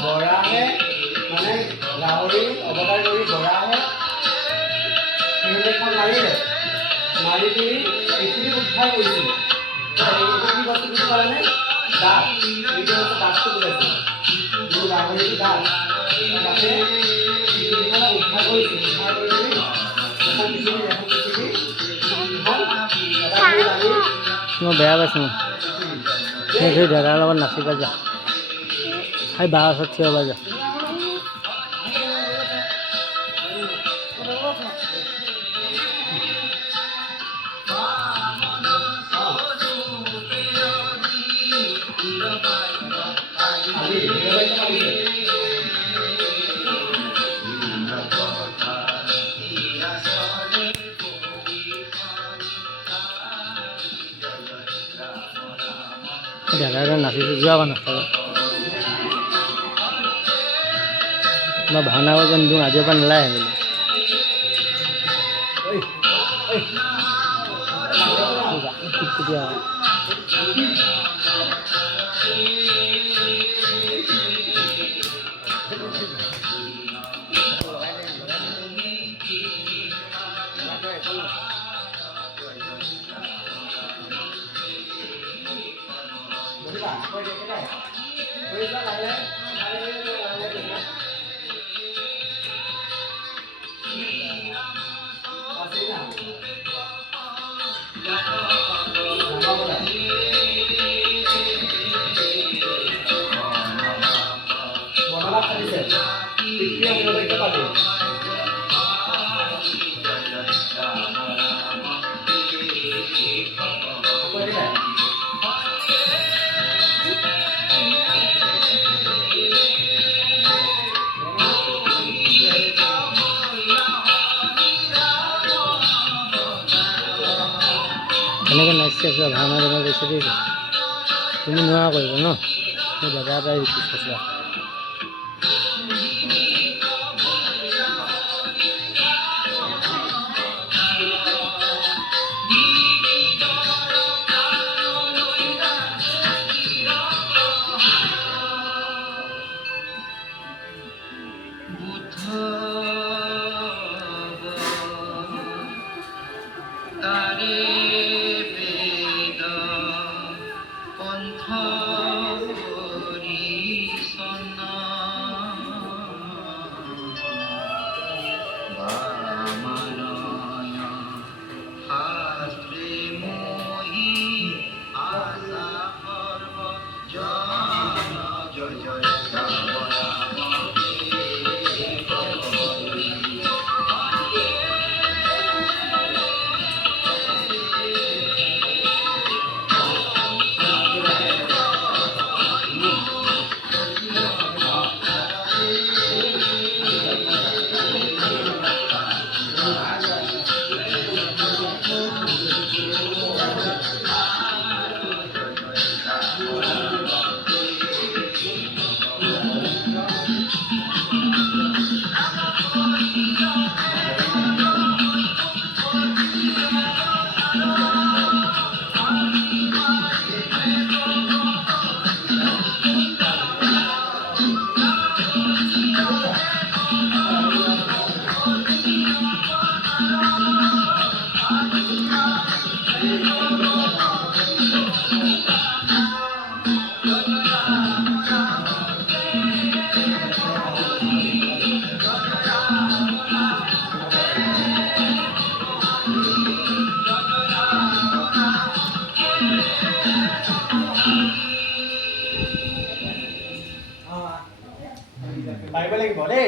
বৰাহে মানে গাহৰি অৱতাৰ কৰি বৰাহে সিহঁতেখন মাৰিলে মাৰি পিনি পৃথিৱী উদ্ধাৰ কৰিছিলে। এইটো কি বস্তু বুজি পালেনে? দাঁত। এইটো হৈছে দাঁতটো বুজাইছে যিটো গাহৰিটো দাঁত তাতে পৃথিৱীখনক উদ্ধাৰ কৰিছিল। উদ্ধাৰ কৰি পিনি এখন পৃথিৱী মই বেয়া পাইছোঁ সেই দাদাৰ লগত নাচিবা যা সেই বাৰ ওচৰত থিয় হ'বা যা। দাদাৰে নাচিছোঁ যোৱা নাচাব মই ভাওনা যেন দিওঁ আজিৰ পৰা নেলাই আহিলে এনেকৈ নাচি আছোঁ ভাওনা জমা গৈছে দেই তুমি নোৱাৰা কৰিব ন মই দাদা এটাই শিকিছোঁ। পাৰিব লাগিব দেই।